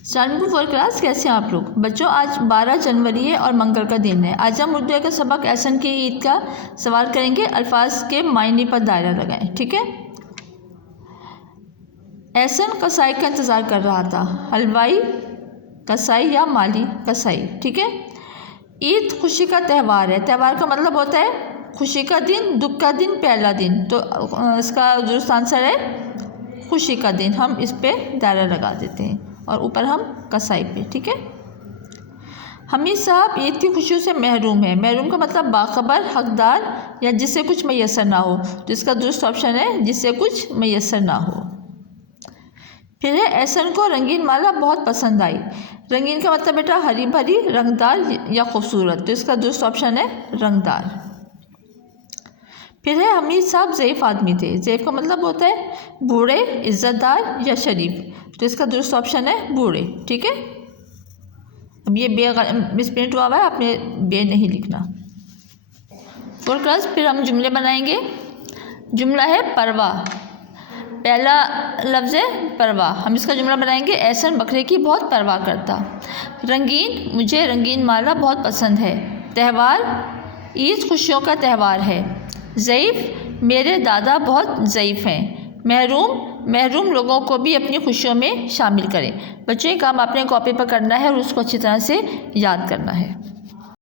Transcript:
Standard 4 class, कैसे हैं आप लोग बच्चों। आज 12 जनवरी है और मंगल का दिन है। आज हम उर्दू का सबक एहसन की ईद का सवाल करेंगे। अल्फाज के मायने पर दायरा लगाएं, ठीक है। एहसन कसाई का इंतज़ार कर रहा था। हलवाई कसाई या माली कसाई, ठीक है। ईद खुशी का त्यौहार है। त्यौहार का मतलब होता है खुशी का दिन, दुख का दिन, पहला दिन। तो इसका दुरुस्त आंसर है खुशी का दिन। हम इस पे दायरा लगा देते हैं और ऊपर हम कसाई पे, ठीक है। हमीद साहब ईद की खुशियों से महरूम है। महरूम का मतलब बाखबर, हकदार या जिससे कुछ मैसर ना हो। तो इसका दुरुस्त ऑप्शन है जिससे कुछ मैसर ना हो। फिर है एहसन को रंगीन माला बहुत पसंद आई। रंगीन का मतलब बेटा हरी भरी, रंगदार या खूबसूरत। तो इसका दुरुस्त ऑप्शन है रंगदार। फिर है हमीद साहब ज़ईफ़ आदमी थे। ज़ईफ़ का मतलब होता है बूढ़े, इज़्ज़तदार या शरीफ। तो इसका दुरुस्त ऑप्शन है बूढ़े, ठीक है। अब ये बे मिसप्रिंट हुआ है, आपने बे नहीं लिखना। 4 क्लास, फिर हम जुमले बनाएंगे। जुमला है परवाह। पहला लफ्ज़ है परवाह। हम इसका जुमला बनाएंगे। एहसन बकरे की बहुत परवाह करता। रंगीन, मुझे रंगीन माला बहुत पसंद है। त्यौहार, ईद खुशियों का त्यौहार है। ज़ईफ़, मेरे दादा बहुत ज़ईफ़ हैं। महरूम, महरूम लोगों को भी अपनी खुशियों में शामिल करें। बच्चों ये काम आपने कॉपी पर करना है और उसको अच्छी तरह से याद करना है।